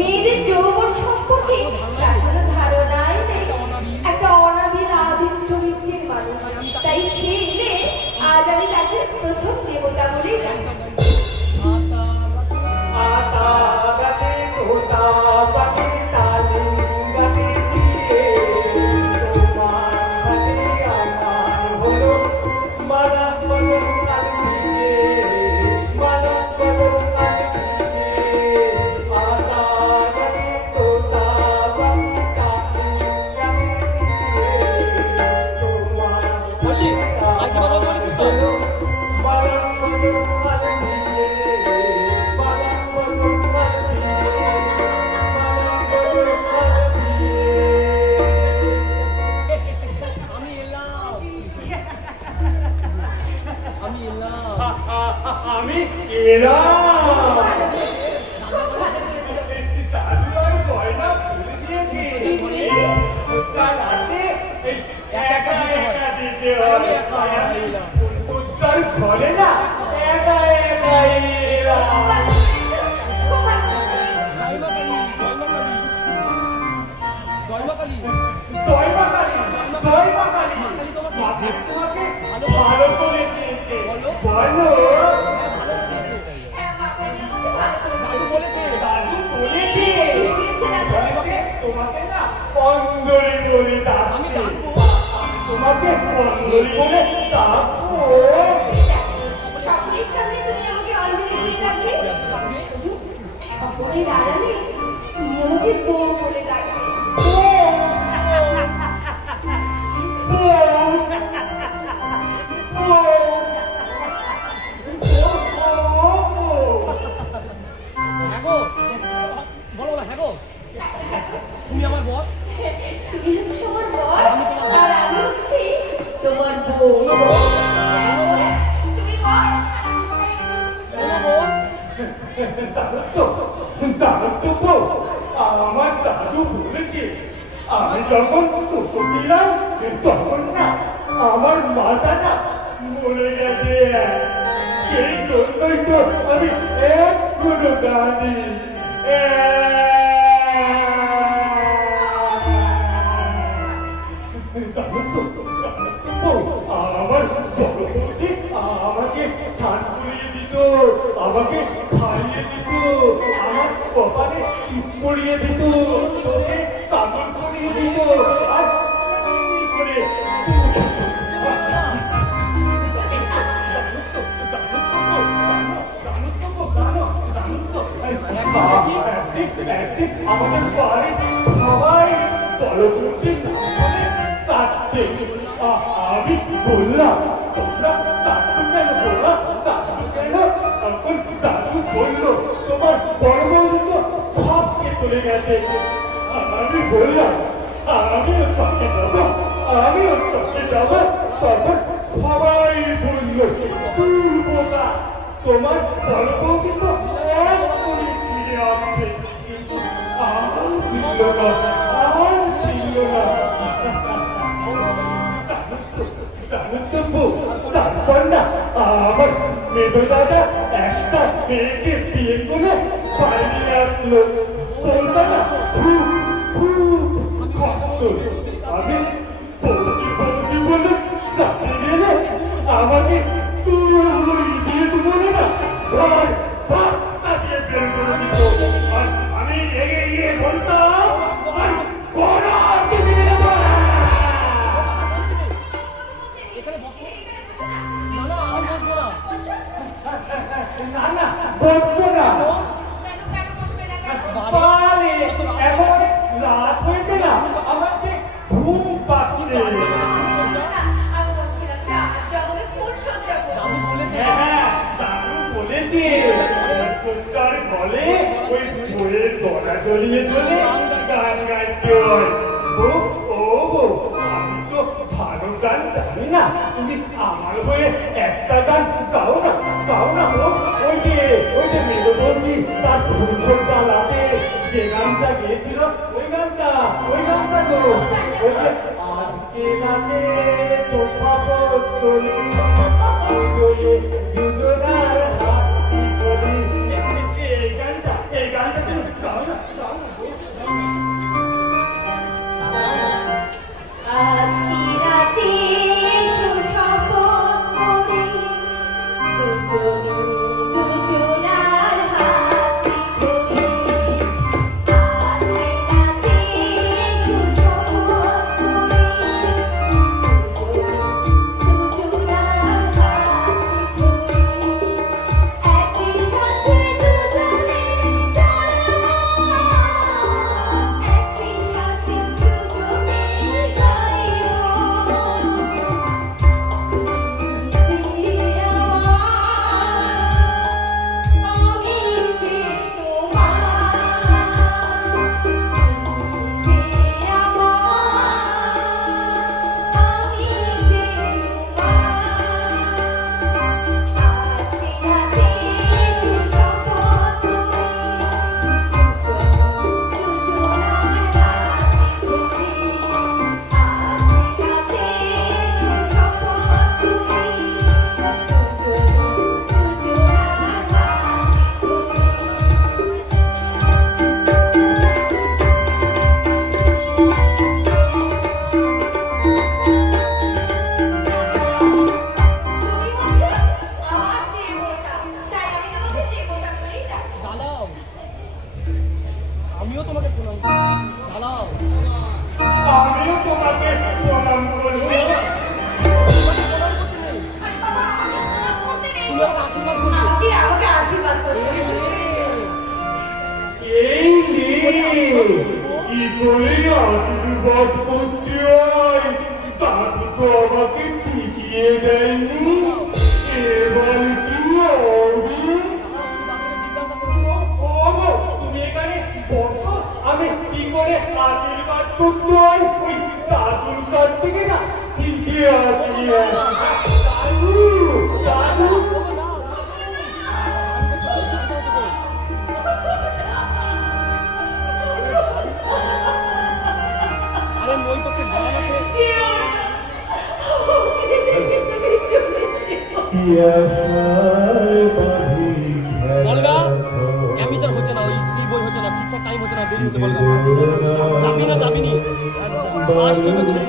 মেয়েদের যৌবন সম্পর্কে এখনো ধারণাই নেই। একটা অনাবিল আদিম চরিত্রের মানুষ, তাই সে এলে আজ আমি তাকে প্রথম দেবতা বলেই ডাকি। আমি এলাম। ঘরে না একা একাই তোমাকে ভালো করে দিয়েছে বলো। তোমাকে না অন্দরে বলে তোমাকে অন্দরে বলে সকলের সামনে তুমি আমাকে অন্দরে বলে ডাকবে, সকলের আড়ালে তুমি আমাকে বউ বলে ডাকবে। তুমি আমার বর, তুমি হচ্ছে আমার বর আর আমি হচ্ছি তোমার বউ। তুমি বর, শোনো বউ, আমার দাদু বলেছে আমি যখন তোকে দিলাম তখন না আমার মাথা না মরে গেছে, সেই জন্যই তো আমি এখনো কাঁদি। আমার বড় বৌদি আমাকে ঠান করিয়ে দিত, আমাকে খাইয়ে দিত, আমার কপালে টিপ পরিয়ে দিত, তোকে কাপড় পরিয়ে দিত, আর করে আমাদের বাড়ি সবাই বলবতী কাটতে। আমি বললাম তোমরা কাটু কেন বলা, কাটু কেন? তখন দাদু বলল তোমার বড় বৌদি তো ভাবকে চলে গেছে। আমি বললাম আমিও তোকে যাবো, আমিও তোকে যাবো। তখন সবাই বলল তুই বোকা, তোমার বড় বৌদি তো এক করে ফিরে আসবে, কিন্তু আর ফিরল না, আর ফিরল না। তারপর না আমার মেধু দাদা একটা মেয়েকে বিয়ে করে বাইরে আসলো, বলতো না খুব খুব কষ্ট। আমি বৌদি বৌদি বলে ডাকতে গেলে আমাকে তুই দিয়ে বলে না ভাই ভাত কাটিয়ে বের করে দিত, আর আমি রেগে গিয়ে বলতাম বসবো না। এখন রাত হয়েছে না, আমার যে ঘুম পাচ্ছে। দাদু বলেছে বলে ওই বইয়ের গলা জড়িয়ে চলে গান গাইতে হয়। আমি তো ভালো গান জানি না, তুমি আমার হয়ে একটা গান গাও না, গাও না। ওই যে মেয়ে বন্ধি তার ছোট লাতে যে গানটা গেয়েছিল ওই গানটা তো ওই যে আজকে রাতে চোখা বলি দুজনার হাতি বলি, এই গানটা তুমি গাও না। বলে আশীর্বাদ করতে হয় দাদু তো আমাকে ঠিকিয়ে দেয়নি এবার কি হবে জিজ্ঞাসা করবো ওগো, তুমি এখানে বসো, আমি কি করে আশীর্বাদ করতে হয় ওই দাদুর কাছ থেকে না শিখে আসি দাদু দাদু আরে ওই পক্ষে গান আছে বলগা অ্যামিচার হচ্ছে না ওই বই হচ্ছে না ঠিকঠাক টাইম হচ্ছে না দেরি হচ্ছে বলগা যাবি না যাবি নি আশ্চর্য ছেলে